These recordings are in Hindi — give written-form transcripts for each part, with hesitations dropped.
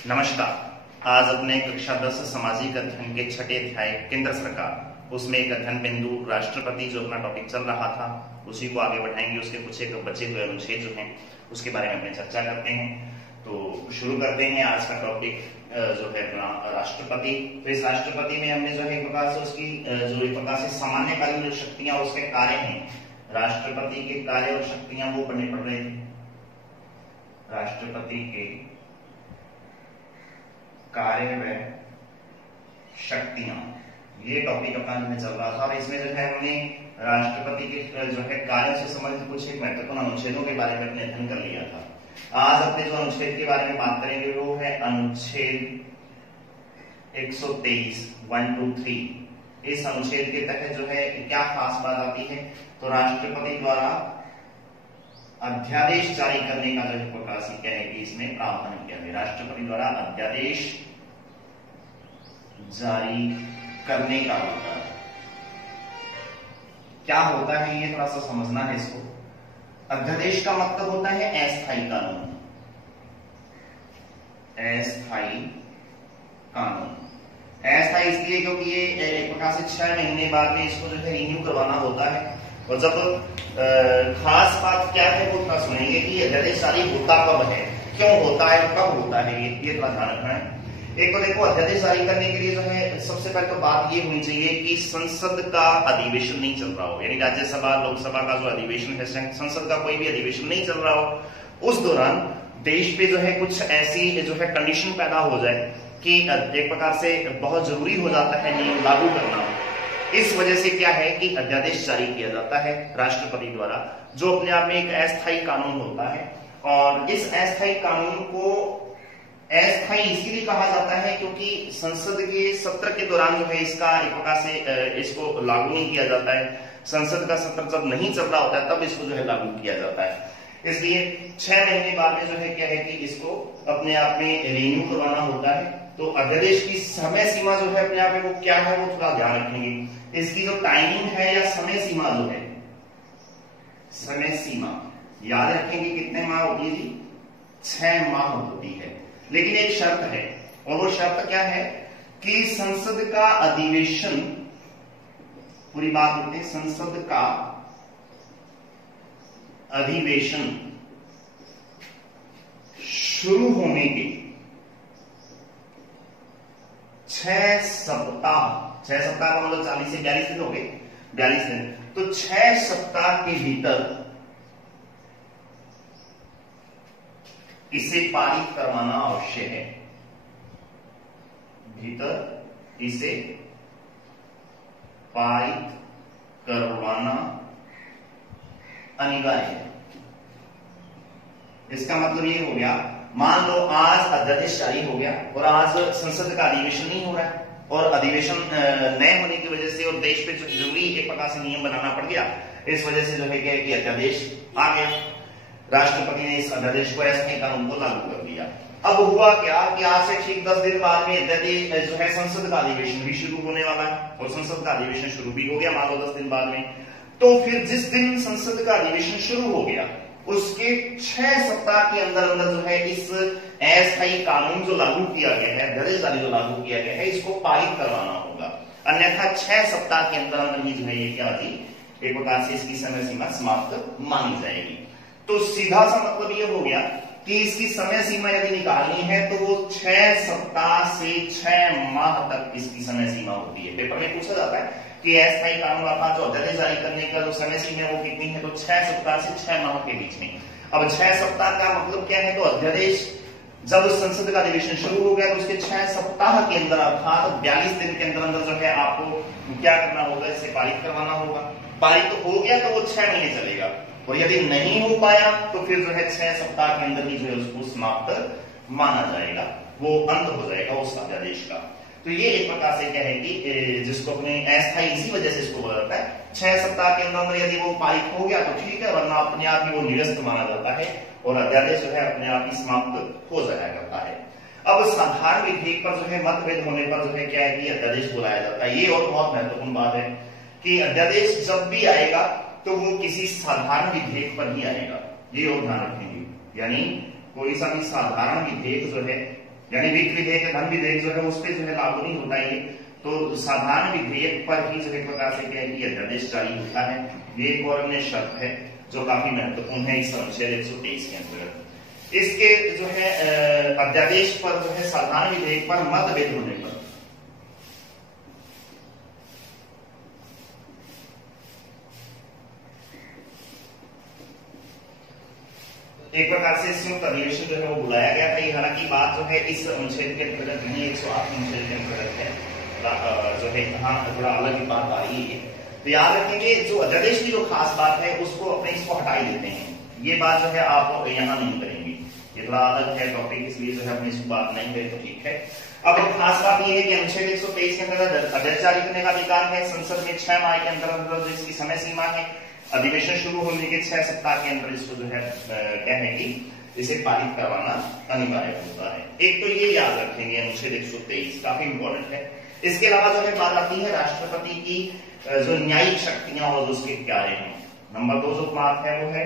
नमस्कार। आज अपने कक्षा 10 सामाजिक अध्ययन के छठे अध्याय केंद्र सरकार उसमें एक अध्ययन बिंदु राष्ट्रपति जो अपना टॉपिक चल रहा था उसी को आगे बढ़ाएंगे। उसके कुछ एक बचे हुए अनुच्छेद जो हैं उसके बारे में अपने चर्चा करते हैं। तो शुरू करते हैं आज का टॉपिक जो है अपना राष्ट्रपति। तो इस राष्ट्रपति में हमने जो है एक प्रकार से उसकी जो एक प्रकार से सामान्यकालीन जो शक्तियां और उसके कार्य हैं, राष्ट्रपति के कार्य और शक्तियां वो पढ़ने पड़ रहे थे। राष्ट्रपति के कार्य व शक्तियां, ये टॉपिक अपना में चल रहा था और इसमें जो है हमने राष्ट्रपति के जो है कार्य से संबंधित कुछ एक महत्वपूर्ण अनुच्छेदों के बारे में अपने अध्ययन कर लिया था। आज अपने जो अनुच्छेद के बारे में बात करेंगे वो है अनुच्छेद 123 1 2 3। इस अनुच्छेद के तहत जो है क्या खास बात आती है, तो राष्ट्रपति द्वारा अध्यादेश जारी करने का जो प्रकार से क्या है कि इसमें प्रावधान किया गया। राष्ट्रपति द्वारा अध्यादेश जारी करने का होता है। क्या होता है ये थोड़ा सा समझना है इसको। अध्यादेश का मतलब होता है अस्थायी कानून। अस्थायी कानून अस्थायी इसलिए क्योंकि ये एक प्रकार से 6 महीने बाद में इसको जो है रिन्यू करवाना होता है। और जब खास बात क्या है वो थोड़ा सुनेंगे कि अध्यादेश जारी होता कब है, क्यों होता है, कब होता है, ये थोड़ा ध्यान रखना है। एक तो देखो, अध्यादेश जारी करने के लिए जो है सबसे पहले तो बात ये होनी चाहिए कि संसद का अधिवेशन नहीं चल रहा हो, यानी राज्यसभा लोकसभा का जो अधिवेशन है, संसद का कोई भी अधिवेशन नहीं चल रहा हो। उस दौरान देश पे जो है कुछ ऐसी जो है कंडीशन पैदा हो जाए कि एक प्रकार से बहुत जरूरी हो जाता है नियम लागू करना। इस वजह से क्या है कि अध्यादेश जारी किया जाता है राष्ट्रपति द्वारा, जो अपने आप में एक अस्थायी कानून होता है। और इस अस्थायी कानून को अस्थायी इसीलिए कहा जाता है क्योंकि संसद के सत्र के दौरान जो है इसका एक प्रकार से इसको लागू नहीं किया जाता है। संसद का सत्र जब नहीं चल रहा होता है तब इसको जो है लागू किया जाता है। इसलिए 6 महीने बाद में जो है क्या है कि इसको अपने आप में रिन्यू करवाना होता है। तो अध्यादेश की समय सीमा जो है अपने आप में वो क्या है वो थोड़ा ध्यान रखेंगे। इसकी जो टाइमिंग है या समय सीमा जो है, समय सीमा याद रखेंगे कितने माह होती है जी, 6 माह होती है। लेकिन एक शर्त है, और वो शर्त क्या है कि संसद का अधिवेशन, पूरी बात होती है, संसद का अधिवेशन शुरू होने के 6 सप्ताह, 6 सप्ताह का मतलब 40 से 42 दिन हो गए, 42 दिन, तो 6 सप्ताह के भीतर इसे पारित करवाना आवश्यक है। भीतर इसे पारित करवाना अनिवार्य है। इसका मतलब ये हो गया, मान लो आज अध्यादेश जारी हो गया और आज संसद का अधिवेशन नहीं हो रहा है, और अधिवेशन न होने की वजह से और देश पे जरूरी एक प्रकार से नियम बनाना पड़ गया। इस वजह से जो है क्या कि अध्यादेश आ गया, राष्ट्रपति ने इस अध्यादेश को अस्थायी कानून को लागू कर दिया। अब हुआ क्या कि आज से ठीक 10 दिन बाद में अध्यादेश जो है संसद का अधिवेशन भी शुरू होने वाला है, और संसद का अधिवेशन शुरू भी हो गया मान लो 10 दिन बाद में। तो फिर जिस दिन संसद का अधिवेशन शुरू हो गया उसके 6 सप्ताह के अंदर अंदर जो है इस अस्थायी कानून जो लागू किया गया है, अध्यादेश जारी जो लागू किया गया है, इसको पारित करवाना होगा। अन्यथा 6 सप्ताह के अंदर अंदर ही जो है ये क्या होगी, एक प्रकार से इसकी समय सीमा समाप्त मानी जाएगी। तो सीधा सा मतलब ये हो गया कि इसकी समय सीमा यदि निकालनी है तो वो 6 सप्ताह से 6 माह तक इसकी समय सीमा होती है। पेपर में पूछा जाता है कि अस्थायी कानून का जो अध्यादेश जारी करने का जो समय सीमा है वो कितनी है, तो 6 सप्ताह से 6 माह के बीच में। अब 6 सप्ताह का मतलब क्या है, तो अध्यादेश जब संसद का अधिवेशन शुरू हो गया तो उसके 6 सप्ताह के अंदर अर्थात 42 दिन के अंदर अंदर जो है आपको क्या करना होगा, इसे पारित करवाना होगा। पारित तो हो गया तो वो 6 महीने चलेगा, और यदि नहीं हो पाया तो फिर जो है 6 सप्ताह के अंदर ही जो है उसको समाप्त माना जाएगा, वो अंत हो जाएगा उस अध्यादेश का। तो ये एक प्रकार से क्या है कि जिसको अपने अस्थायी इसी वजह से इसको बोला जाता है। 6 सप्ताह के अंदर यदि वो पारित हो गया तो ठीक है, वरना अपने आप ही वो निरस्त माना जाता है और अध्यादेश जो है अपने आप ही समाप्त हो जाया करता है। अब साधारण विधेयक पर जो है मतभेद होने पर जो है क्या है कि अध्यादेश बुलाया जाता है। ये और बहुत महत्वपूर्ण बात है कि अध्यादेश जब भी आएगा तो वो किसी साधारण विधेयक पर ही आएगा, ये और ध्यान रखेंगे। यानी कोई सा भी साधारण विधेयक जो है यानी वित्त विधेयक, धन विधेयक जो है उस पर जो है लागू नहीं होता ये, तो साधारण विधेयक पर ही जो है प्रकार से क्या है कि अध्यादेश जारी होता है। ये एक और अन्य शर्त है जो काफी महत्वपूर्ण है इस अनुच्छेद 123 के अंतर्गत। इसके जो है अध्यादेश पर जो है साधारण विधेयक पर मतभेद होने पर एक प्रकार से संयुक्त अधिवेशन जो है वो बुलाया गया था। हालांकि बात जो है इस अनुच्छेद के अंतर्गत नहीं, 108 अनुच्छेद के अंतर्गत है, जो है यहाँ थोड़ा अलग ही बात आ रही है। तो याद रखेंगे जो अध्यादेश की जो खास बात है उसको अपने इसको हटा ही देते हैं, ये बात जो है आप यहाँ नहीं करेंगे, ये थोड़ा अलग है टॉपिक, इसलिए जो है अपने इसको बात नहीं करें तो ठीक है। अब खास बात ये है कि अनुच्छेद 123 के अंतर्गत अध्यादेश जारी करने का अधिकार है। संसद में 6 माह के अंदर इसकी समय सीमा है। अधिवेशन शुरू होने के 6 सप्ताह के अंदर इसको जो है क्या है कि इसे पारित करवाना अनिवार्य होता है। एक तो ये याद रखेंगे अनुच्छेद 123 काफी इंपॉर्टेंट है। इसके अलावा जो है बात आती है राष्ट्रपति की जो न्यायिक शक्तियां और उसके कार्य हैं। नंबर 2 जो बात है वो है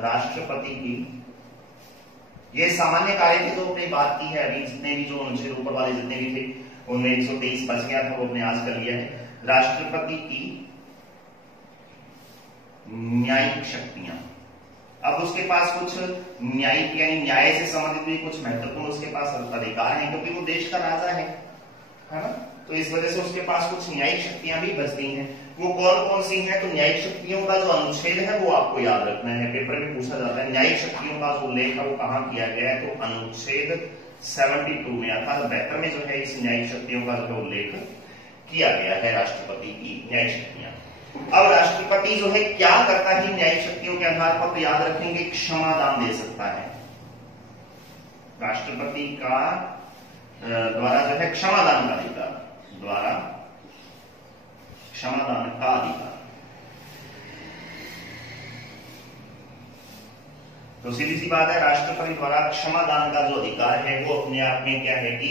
राष्ट्रपति की, ये सामान्य कार्य थे जो अपनी बात की है अभी, जितने भी जो अनुच्छेद ऊपर वाले जितने भी थे उनमें 123 बच गया था वो अपने आज कर लिया है। राष्ट्रपति की न्यायिक शक्तियां, अब उसके पास कुछ न्यायिक यानी न्याय से संबंधित भी कुछ महत्वपूर्ण उसके पास अधिकार है, क्योंकि वो देश का राजा है ना, तो इस वजह से उसके पास कुछ न्यायिक शक्तियां भी बचती हैं। वो कौन कौन सी हैं? तो न्यायिक शक्तियों का जो अनुच्छेद है वो आपको याद रखना है, पेपर में पूछा जाता है। न्यायिक शक्तियों का जो उल्लेख है वो कहाँ किया गया है? तो अनुच्छेद 72 में अर्थात 72 में जो है इस न्यायिक शक्तियों का जो है उल्लेख किया गया है, राष्ट्रपति की न्यायिक शक्तियां। अब राष्ट्रपति जो है क्या करता है न्यायिक शक्तियों के आधार पर? तो याद रखेंगे क्षमादान दे सकता है। राष्ट्रपति का द्वारा जो है क्षमादान का अधिकार, द्वारा क्षमादान का अधिकार, तो सीधी सी बात है राष्ट्रपति द्वारा क्षमादान का जो अधिकार है वो अपने आप में क्या है कि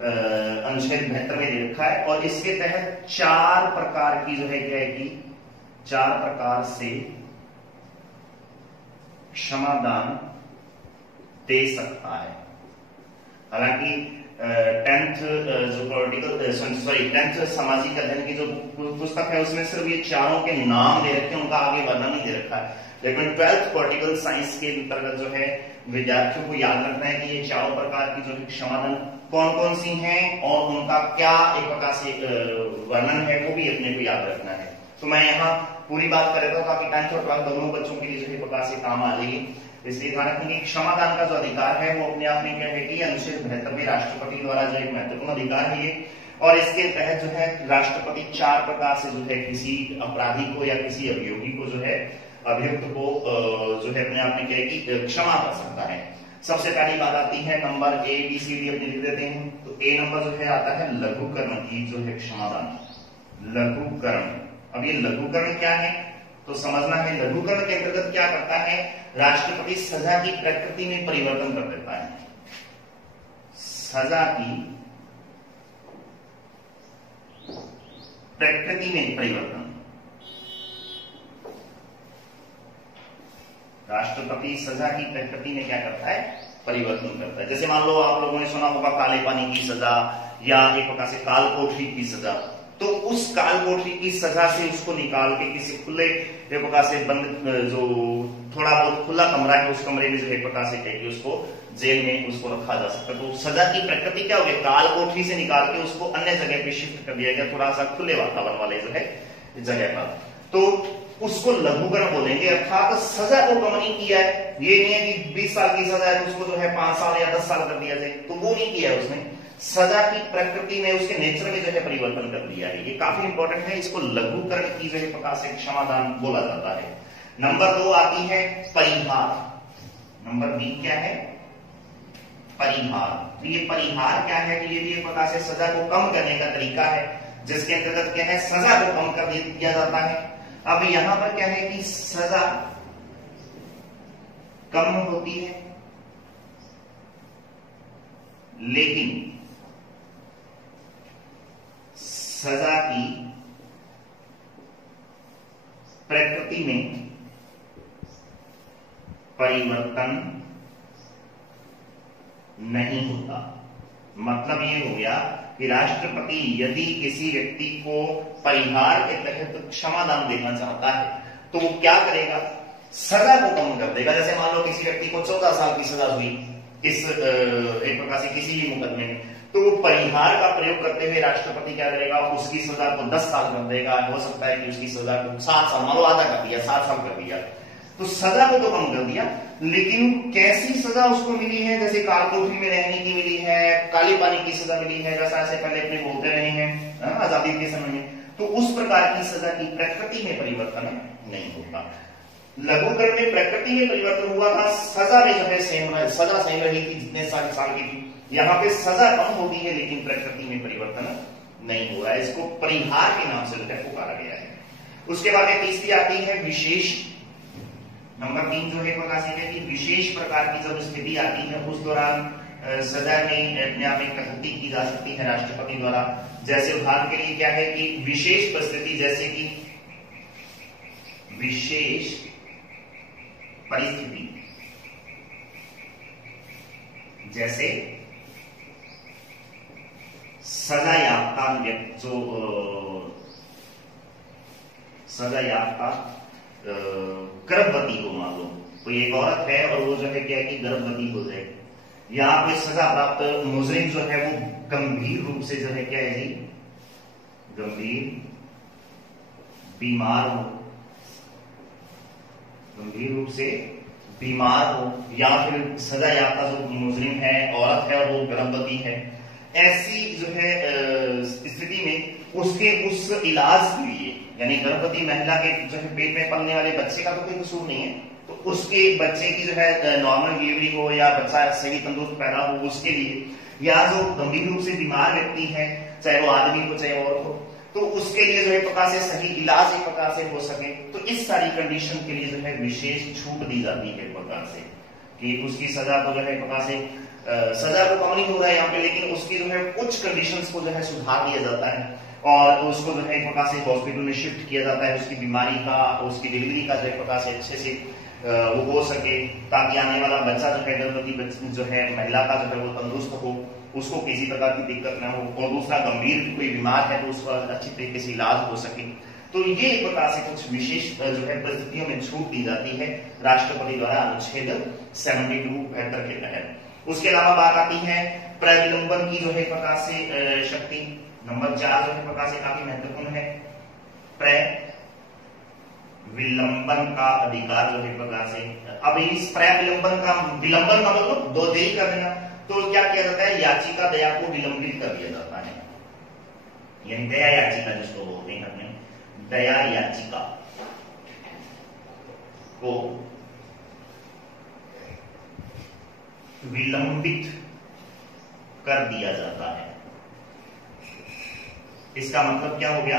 अनुच्छेद 72 में दे रखा है। और इसके तहत 4 प्रकार की जो है क्या है कि 4 प्रकार से क्षमादान दे सकता है। हालांकि 10th सामाजिक अध्ययन की जो पुस्तक है उसमें सिर्फ ये चारों के नाम दे रखे हैं, उनका आगे वर्णन नहीं दे रखा है। लेकिन 12th पॉलिटिकल साइंस के अंतर्गत जो है विद्यार्थियों को याद रखना है कि ये चारों प्रकार की जो है क्षमादान कौन कौन सी हैं और उनका क्या एक प्रकार से वर्णन है वो भी अपने को याद रखना है। तो मैं यहाँ पूरी बात कर रहा था ताकि 10th और 12th दोनों बच्चों के लिए जो है प्रकार से काम आ जाएगी। इसलिए ध्यान रखेंगे क्षमादान का जो अधिकार है वो अपने आप में क्या है कि अनुच्छेद 72 में राष्ट्रपति द्वारा जो एक महत्वपूर्ण अधिकार है ये, और इसके तहत जो है राष्ट्रपति 4 प्रकार से जो है किसी अपराधी को या किसी अभियोगी को जो है अभियुक्त को जो है अपने आप में क्या है कि क्षमा कर सकता है। सबसे पहली बात आती है number A B C D अपने लिख देते हैं। तो A नंबर जो है आता है लघुकरण की जो है क्षमादान, लघुकरण। अब ये लघुकरण क्या है तो समझना है। लघुकरण के अंतर्गत क्या करता है? राष्ट्रपति सजा की प्रकृति में परिवर्तन कर देता है। सजा की प्रकृति में परिवर्तन, राष्ट्रपति सजा की प्रकृति में क्या करता है? परिवर्तन करता है। जैसे मान लो आप लोगों ने सुना होगा काले पानी की सजा या एक प्रकार से काल कोठरी की सजा, तो उस काल कोठरी की सजा से उसको निकाल के किसी खुले एक प्रकार से बंद जो थोड़ा बहुत खुला कमरा है उस कमरे में जो एक प्रकार से कहेगी उसको जेल में उसको रखा जा सकता है। तो सजा की प्रकृति क्या हो गई? काल कोठरी से निकाल के उसको अन्य जगह पे शिफ्ट कर दिया गया, थोड़ा सा खुले वातावरण वाले जो है जगह पर, तो उसको लघुकरण बोलेंगे। अर्थात सजा को कम नहीं किया है, ये नहीं है कि 20 साल की सजा है तो उसको जो है 5 साल या 10 साल कर दिया जाए, तो वो नहीं किया है उसने। सजा की प्रकृति में उसके नेचर में जो है परिवर्तन कर दिया है। ये काफी इंपॉर्टेंट है, इसको लघुकरण की जो है प्रकार से क्षमादान बोला जाता है। नंबर 2 आती है परिहार। नंबर B क्या है? परिहार। तो ये परिहार क्या है? तो ये भी एक प्रकार से सजा को कम करने का तरीका है, जिसके अंतर्गत क्या है सजा को कम कर दिया जाता है। अब यहां पर क्या है कि सजा कम होती है लेकिन सजा की प्रकृति में परिवर्तन नहीं होता। मतलब ये हो गया कि राष्ट्रपति यदि किसी व्यक्ति को परिहार के तहत क्षमादान देना चाहता है तो वो क्या करेगा, सजा को कम कर देगा। जैसे मान लो किसी व्यक्ति को 14 साल की सजा हुई इस एक प्रकार से किसी भी मुकदमे में, तो वो परिहार का प्रयोग करते हुए राष्ट्रपति क्या करेगा, उसकी सजा को 10 साल कर देगा। हो सकता है कि उसकी सजा को 7 साल, मान लो आधा कर दिया, 7 साल कर दिया, तो सजा को तो कम कर दिया, लेकिन कैसी सजा उसको मिली है, जैसे कालकोठरी में रहने की मिली है, काले पानी की सजा मिली है, जैसा ऐसे पहले अपने बोलते रहे हैं आजादी के समय में, तो उस प्रकार की सजा की प्रकृति में परिवर्तन नहीं होता। लघुकरण में प्रकृति में परिवर्तन हुआ था, सजा में जो है सजा सेम रही थी जितने साल की थी। यहाँ पे सजा कम होती है लेकिन प्रकृति में परिवर्तन नहीं हो रहा है। इसको परिहार के नाम से जो है पुकारा गया है। उसके बाद तीसरी आती है विशेष, नंबर 3 जो है प्रकाशित है कि विशेष प्रकार की जब स्थिति आती है उस दौरान सजा में अपने आप एक कटौती की जा सकती है राष्ट्रपति द्वारा। जैसे उदाहरण के लिए क्या है कि विशेष परिस्थिति, जैसे कि विशेष परिस्थिति जैसे सजायाफ्ता जो सजायाफ्ता गर्भवती हो, मान लो कोई एक औरत है और वो जो है क्या है कि गर्भवती हो जाए, यहाँ पे सजा प्राप्त मुजरिम जो है वो गंभीर रूप से जो है क्या है जी, गंभीर बीमार हो, गंभीर रूप से बीमार हो, या फिर सजा याफ्ता जो मुजरिम है औरत है और वो गर्भवती है, ऐसी जो है स्थिति में उसके उस इलाज के लिए, यानी गर्भवती महिला के जो है पेट में पलने वाले बच्चे का तो कोई कसूर नहीं है, तो उसके बच्चे की जो है नॉर्मल डिलीवरी हो या बच्चा सही तंदुरुस्त पैदा हो उसके लिए, या जो गंभीर रूप से बीमार व्यक्ति है चाहे वो आदमी हो चाहे औरत हो, तो उसके लिए जो है प्रकार से सही इलाज एक प्रकार से हो सके, तो इस सारी कंडीशन के लिए जो है विशेष छूट दी जाती है एक प्रकार से, कि उसकी सजा को जो है प्रकार से सजा को कम नहीं हो रहा है यहाँ पे, लेकिन उसकी जो है कुछ कंडीशंस को जो है सुधार दिया जाता है और उसको जो है एक प्रकार से हॉस्पिटल में शिफ्ट किया जाता है, उसकी बीमारी का, उसकी डिलीवरी का जो है प्रकार से अच्छे से वो हो सके, ताकि आने वाला बच्चा जो है गर्भवती जो है महिला का जो है वो तंदुरुस्त हो, उसको किसी प्रकार की दिक्कत ना हो, और दूसरा गंभीर कोई बीमार है तो उसका अच्छी तरीके से इलाज हो सके। तो ये एक प्रकार से कुछ विशेष जो है परिस्थितियों में छूट दी जाती है राष्ट्रपति द्वारा अनुच्छेद 72 के तहत। उसके अलावा बात आती है प्रविलंबन की जो है प्रकार से शक्ति, नंबर 4 जो है प्रकार से काफी महत्वपूर्ण है। विलंबन का अधिकार जो है प्रकार से, अब इस प्रविलंबन का विलंबन का मतलब दो देरी कर देना, तो क्या किया जाता है, याचिका दया को विलंबित कर दिया जाता है, यानी दया याचिका जिसको बोलते हैं अपने, दया याचिका को विलंबित कर दिया जाता है। इसका मतलब क्या हो गया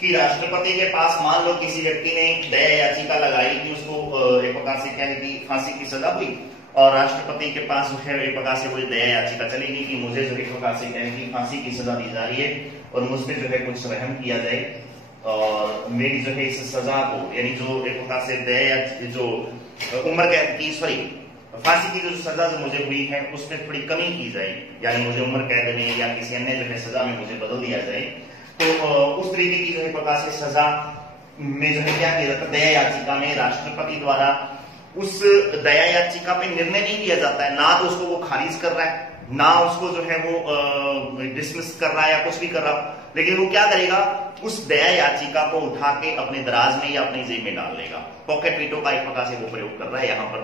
कि राष्ट्रपति के पास मान लो किसी व्यक्ति ने दया याचिका लगाई कि उसको एक प्रकार से क्या है कि फांसी की सजा हुई, और राष्ट्रपति के पास जो है एक प्रकार से वो दया याचिका चलेगी कि मुझे जो एक प्रकार से क्या है कि फांसी की सजा दी जा रही है और मुझ पर जो है कुछ रहम किया जाए और मेरी जो है इस सजा को, यानी जो एक प्रकार से दया जो उम्र कैद की, सॉरी फांसी की जो सजा जो मुझे हुई है उसमें थोड़ी कमी की जाए, यानी मुझे उम्र कैद में या किसी अन्य जो है सजा में मुझे बदल दिया जाए, तो उस तरीके की जो है प्रकार से सजा में जो है क्या किया जाता है, दया याचिका में राष्ट्रपति द्वारा उस दया याचिका पे निर्णय नहीं लिया जाता है, ना तो उसको वो खारिज कर रहा है, ना उसको जो है वो डिसमिस कर रहा है या कुछ भी कर रहा, लेकिन वो क्या करेगा, उस दया याचिका को उठा के अपने दराज में या अपनी जेब में डाल लेगा। पॉकेट वीटो का एक प्रकार से वो प्रयोग कर रहा है यहाँ पर,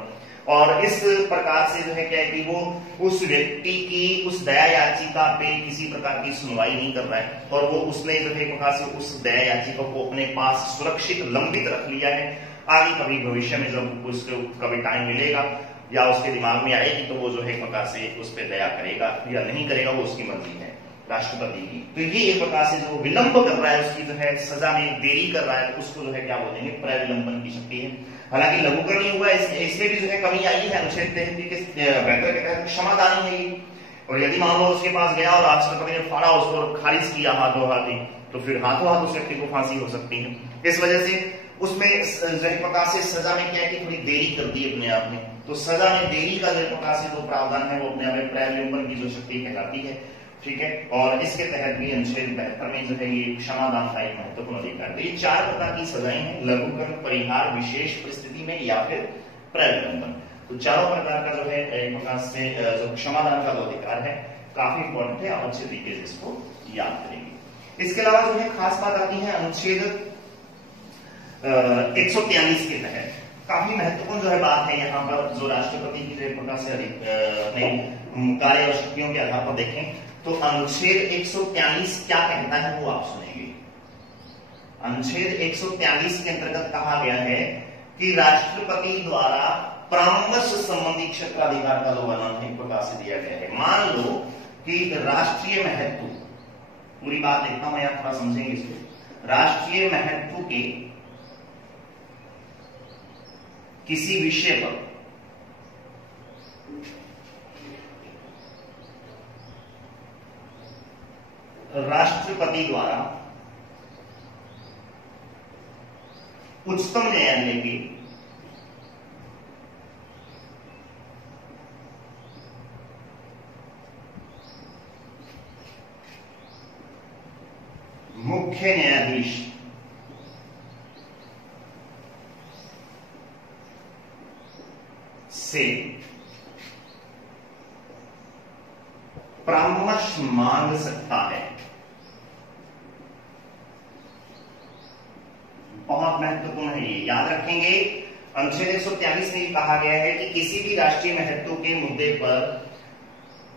और इस प्रकार से जो है क्या है कि वो उस व्यक्ति की उस दया याचिका पे किसी प्रकार की सुनवाई नहीं कर रहा है, और वो उसने जो है प्रकार से उस दया याचिका को अपने पास सुरक्षित लंबित रख लिया है। आगे कभी भविष्य में जब उसको कभी टाइम मिलेगा या उसके दिमाग में आएगी तो वो जो है प्रकार से उस पर दया करेगा या नहीं करेगा, वो उसकी मर्जी है राष्ट्रपति की। तो ये एक प्रकार से जो विलंब कर रहा है, उसकी जो है सजा में देरी कर रहा है, तो उसको जो है क्या बोलेंगे, प्रविलंबन की शक्ति है। हालांकि लघुकरण नहीं हुआ, इसमें भी जो है कमी आई है, अनुच्छेद 33 के तहत क्षमादानी है ये, और यदि मान लो उसके पास गया और राष्ट्रपति ने फाड़ा उसको खारिज किया हाथों हाथी, तो फिर हाथों हाथ उस व्यक्ति को फांसी हो सकती है। इस वजह से उसमें जो है प्रकार से सजा में क्या है कि थोड़ी देरी कर दी अपने आप में, तो सजा में देरी का जो प्रकार से जो प्रावधान है वो अपने आप में प्रलंबन की जो शक्ति कहलाती है, ठीक है। और इसके तहत भी अनुच्छेद 72 में जो है ये क्षमादान का एक महत्वपूर्ण अधिकार। तो ये 4 प्रकार की सजाएं हैं, लघुकरण, परिहार, विशेष परिस्थिति में या फिर प्रलंबन। तो चारों प्रकार का जो है एक प्रकार से जो क्षमादान का जो अधिकार है काफी इंपॉर्टेंट है, आप अच्छे तरीके से इसको याद करेंगे। इसके अलावा जो है खास बात आती है अनुच्छेद 143 के तहत काफी महत्वपूर्ण जो है बात है यहाँ पर, जो राष्ट्रपति की जो प्रकार से कार्य और शक्तियों के आधार पर देखें तो अनुच्छेद 143 क्या कहता है वो आप सुनेंगे। अनुच्छेद 143 के अंतर्गत कहा गया है कि राष्ट्रपति द्वारा परामर्श संबंधी क्षेत्राधिकार का जो वर्णन है प्रकार से दिया गया है। मान लो कि राष्ट्रीय महत्व, पूरी बात देखता हूं यहां थोड़ा समझेंगे इसको, राष्ट्रीय महत्व के किसी विषय पर राष्ट्रपति द्वारा उच्चतम न्यायालय के मुख्य न्यायाधीश से परामर्श मांग सकता है। बहुत महत्वपूर्ण है, ये याद रखेंगे। अनुच्छेद 143 में कहा गया है कि किसी भी राष्ट्रीय महत्व के मुद्दे पर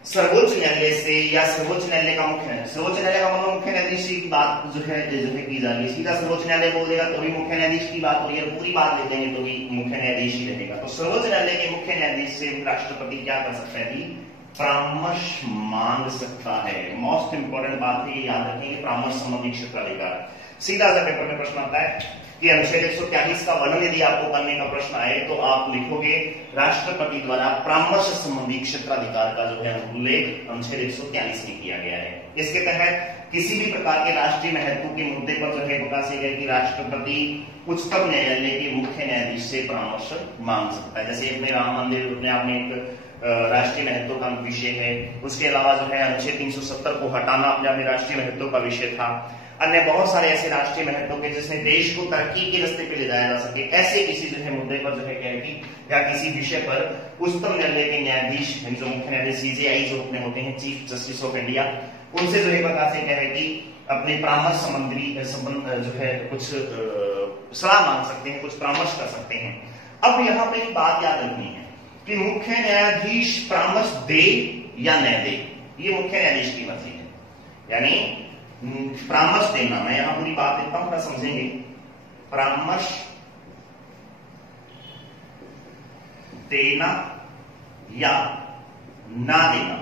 सर्वोच्च न्यायालय से या सर्वोच्च न्यायालय का सर्वोच्च न्यायालय का मतलब मुख्य न्यायाधीश की बात जो है की जा रही है, सीधा सर्वोच्च न्यायालय बोल देगा तो भी मुख्य न्यायाधीश की बात हो रही है, पूरी बात ले देंगे तो भी मुख्य न्यायाधीश ही रहेगा। तो सर्वोच्च न्यायालय के मुख्य न्यायाधीश से राष्ट्रपति क्या कर सकता है जी, परामर्श मांग सकता है। मोस्ट इंपोर्टेंट बात है, ये याद रखेंगे, परामर्श संबंधी क्षेत्राधिकार। सीधा सा पेपर में प्रश्न आता है कि अनुच्छेद 143 का वर्णन यदि आपको करने का प्रश्न आए तो आप लिखोगे राष्ट्रपति द्वारा परामर्श संबंधी क्षेत्राधिकार का जो है उल्लेख अनुच्छेद 143 में किया गया है। इसके तहत किसी भी प्रकार के राष्ट्रीय महत्व के मुद्दे पर जो है प्रकाश है कि राष्ट्रपति उच्चतम न्यायालय के मुख्य न्यायाधीश से परामर्श मांग सकता है। जैसे अपने राम मंदिर अपने आप में एक राष्ट्रीय महत्व का विषय है, उसके अलावा जो है अनुच्छेद 370 को हटाना अपने आप में राष्ट्रीय महत्व का विषय था। अन्य बहुत सारे ऐसे राष्ट्रीय महत्व के जिसने देश को तरक्की के रास्ते पे ले जाया जा सके, ऐसे किसी जो है मुद्दे पर जो है क्या है कि या किसी विषय पर उच्चतम न्यायालय के न्यायाधीश जो मुख्य न्यायाधीश CJI जो अपने होते हैं, चीफ जस्टिस ऑफ इंडिया, उनसे जो है प्रकार से क्या है कि अपने परामर्श संबंधी जो है कुछ सलाह मांग सकते हैं, कुछ परामर्श कर सकते हैं। अब यहाँ पे एक बात याद रखनी है कि मुख्य न्यायाधीश परामर्श दे या न दे, ये मुख्य न्यायाधीश की मर्जी है। यानी परामर्श देना, मैं यहां पूरी बात देता हूं, समझेंगे। परामर्श देना या ना देना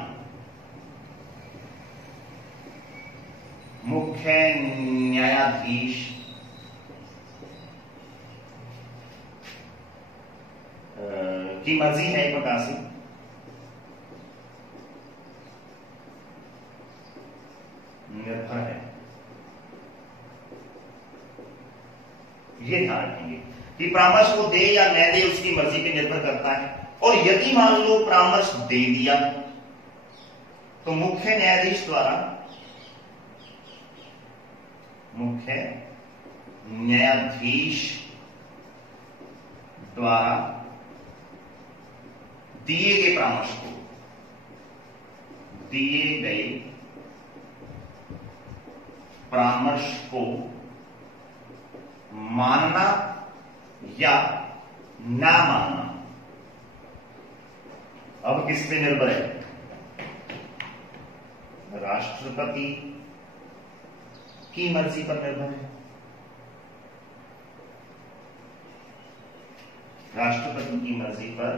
मुख्य न्यायाधीश की मर्जी है एक प्रकार से। निर्भर है, ये ध्यान रखेंगे कि परामर्श को दे या न दे उसकी मर्जी पे निर्भर करता है। और यदि मान लो परामर्श दे दिया तो मुख्य न्यायाधीश द्वारा दिए गए परामर्श को, दिए गए परामर्श को मानना या ना मानना अब किस पे निर्भर है, राष्ट्रपति की मर्जी पर निर्भर है। राष्ट्रपति की मर्जी पर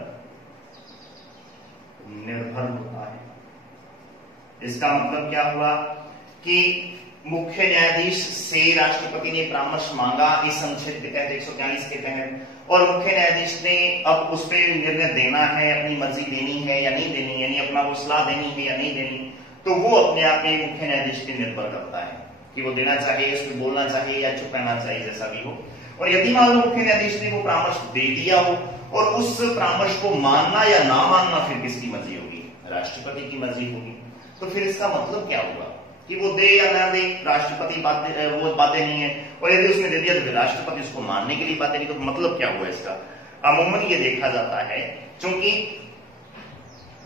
निर्भर होता है। इसका मतलब क्या हुआ कि मुख्य न्यायाधीश से राष्ट्रपति ने परामर्श मांगा इस अनुच्छेद के तहत 143 के तहत, और मुख्य न्यायाधीश ने अब उस पर निर्णय देना है, अपनी मर्जी देनी है या नहीं देनी, यानी अपना वो सलाह देनी है या नहीं देनी, तो वो अपने आप में मुख्य न्यायाधीश पे निर्भर करता है कि वो देना चाहिए, उस पर बोलना चाहिए या चुप रहना चाहिए, जैसा भी हो। और यदि मान लो मुख्य न्यायाधीश ने वो परामर्श दे दिया हो और उस परामर्श को मानना या ना मानना फिर किसकी मर्जी होगी? राष्ट्रपति की मर्जी होगी। तो फिर इसका मतलब क्या होगा कि वो दे या ना दे, राष्ट्रपति वो बातें नहीं है, और यदि उसने दे दिया तो फिर राष्ट्रपति उसको मानने के लिए बातें नहीं। तो मतलब क्या हुआ इसका? अमूमन ये देखा जाता है क्योंकि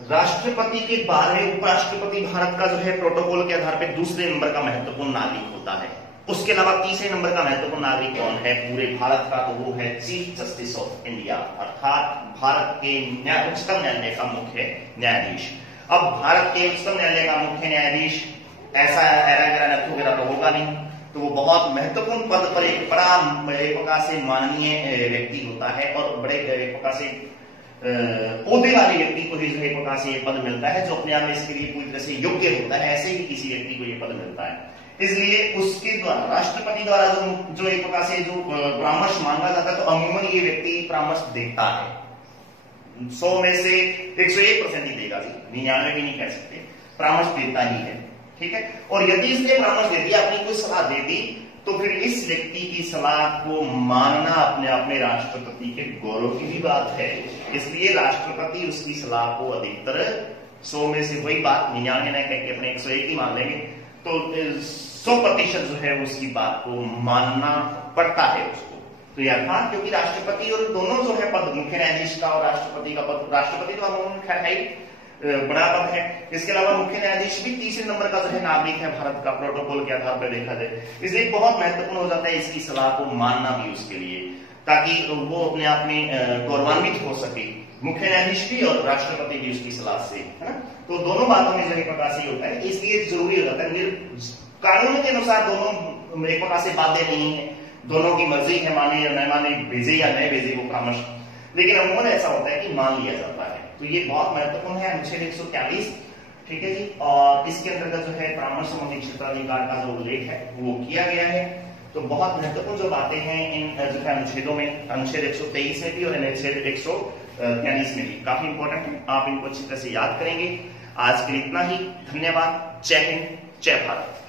राष्ट्रपति के बाद में उपराष्ट्रपति भारत का जो है प्रोटोकॉल के आधार पर दूसरे नंबर का महत्वपूर्ण नागरिक होता है। उसके अलावा तीसरे नंबर का महत्वपूर्ण नागरिक कौन है पूरे भारत का? तो वो है चीफ जस्टिस ऑफ इंडिया, अर्थात भारत के उच्चतम न्यायालय का मुख्य न्यायाधीश। अब भारत के उच्चतम न्यायालय का मुख्य न्यायाधीश ऐसा नथु वगैरह तो होगा नहीं, तो वो बहुत महत्वपूर्ण पद पर एक बड़ा एक प्रकार से माननीय व्यक्ति होता है और बड़े एक प्रकार से ओहदे वाले व्यक्ति को ही जो एक प्रकार से ये पद मिलता है, जो अपने आप में इसके लिए पूरी तरह से योग्य होता है। ऐसे ही किसी व्यक्ति को ये पद मिलता है। इसलिए उसके द्वारा, राष्ट्रपति द्वारा जो एक प्रकार से जो परामर्श मांगा जाता है, तो अमूमन ये व्यक्ति परामर्श देता है। 100 में से 101% ही देगा जी, 99 भी नहीं कह सकते, परामर्श देता ही है। ठीक है। और यदि इसने परामर्श दे दिया, अपनी कोई सलाह दे दी, तो फिर इस व्यक्ति की सलाह को मानना अपने आप में राष्ट्रपति के गौरव की भी बात है। इसलिए राष्ट्रपति उसकी सलाह को अधिकतर 100 में से वही बात 99 न कह के अपने 101 ही मान लेंगे, तो 100% जो है उसकी बात को मानना पड़ता है उसको। तो यह था क्योंकि राष्ट्रपति और दोनों जो है पद, मुख्य न्यायाधीश का और राष्ट्रपति का पद, राष्ट्रपति तो अमूमन खैर है ही बड़ा पद है, इसके अलावा मुख्य न्यायाधीश भी तीसरे नंबर का जो है नागरिक है भारत का प्रोटोकॉल के आधार पर देखा जाए। इसलिए बहुत महत्वपूर्ण हो जाता है इसकी सलाह को मानना भी उसके लिए, ताकि वो अपने आप में गौरवान्वित हो सके, मुख्य न्यायाधीश भी और राष्ट्रपति भी उसकी सलाह से, है ना। तो दोनों बातों में जो है प्रकार से होता है, इसलिए जरूरी हो जाता है। कानून के अनुसार दोनों एक प्रकार से बातें नहीं है, दोनों की मर्जी है, माने या न माने, भेजे या न भेजे वो परामर्श, लेकिन अमूमन ऐसा होता है कि मान लिया जाता है। तो ये बहुत महत्वपूर्ण है अनुच्छेद 143, ठीक है जी। और इसके अंतर्गत जो है परामर्श संबंधी क्षेत्राधिकार का जो उल्लेख है वो किया गया है। तो बहुत महत्वपूर्ण जो बातें हैं इन जो है अनुच्छेदों में, अनुच्छेद 123 में भी और अनुच्छेद 143 में भी काफी इंपॉर्टेंट है, आप इनको अच्छी तरह से याद करेंगे। आज के लिए इतना ही, धन्यवाद। जय हिंद, जय भारत।